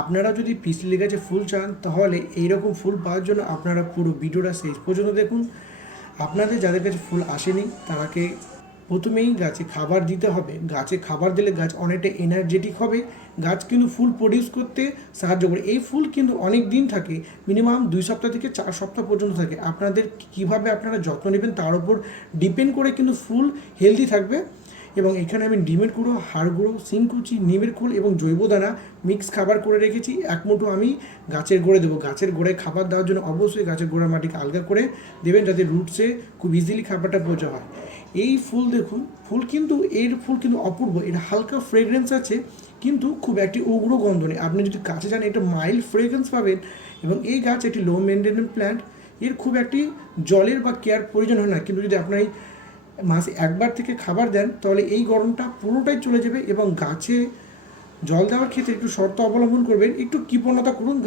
আপনারা যদি peace lily গাছে ফুল চান তাহলে এইরকম ফুল পাওয়ার জন্য আপনারা পুরো ভিডিওটা শেষ পর্যন্ত দেখুন। আপনাদের যাদের কাছে ফুল আসেনি তারাকে প্রথমেই গাছে খাবার দিতে হবে। গাছে খাবার দিলে গাছ অনেকটা এনার্জেটিক হবে, গাছ কিন্তু ফুল প্রডিউস করতে সাহায্য করে। এই ফুল কিন্তু অনেক দিন থাকে, মিনিমাম 2 সপ্তাহ থেকে 4 সপ্তাহ পর্যন্ত থাকে। আপনাদের কিভাবে আপনারা যত্ন নেবেন তার উপর ডিপেন্ড করে কিন্তু ফুল হেলদি থাকবে। এবং এখানে আমি ডিমের গুঁড়ো, হাড় গুঁড়ো, শিংকুচি, নিমের খোল এবং জৈব দানা মিক্স খাবার করে রেখেছি। 1 মুঠো আমি গাছের গোড়ে দেবো। গাছের গোড়ায় খাবার দেওয়ার জন্য অবশ্যই গাছের গোড়ার মাটিকে আলগা করে দেবেন যাতে রুটসে খুব ইজিলি খাবারটা পৌঁছা হয়। এই ফুল দেখুন, ফুল কিন্তু অপূর্ব, এর হালকা ফ্রেগরেন্স আছে কিন্তু খুব একটি উগ্র গন্ধ নেই। আপনি যদি কাছে যান একটা মাইল্ড ফ্রেগরেন্স পাবেন। এবং এই গাছ একটি লো মেনটেনেন্স প্ল্যান্ট, এর খুব একটি জলের বা কেয়ার প্রয়োজন হয় না। কিন্তু যদি আপনার মাসে একবার থেকে খাবার দেন তাহলে এই গরমটা পুরোটাই চলে যাবে। এবং গাছে জল দেওয়ার ক্ষেত্রে একটু শর্ত অবলম্বন করবেন, একটু কৃপণতা করুন, গাছ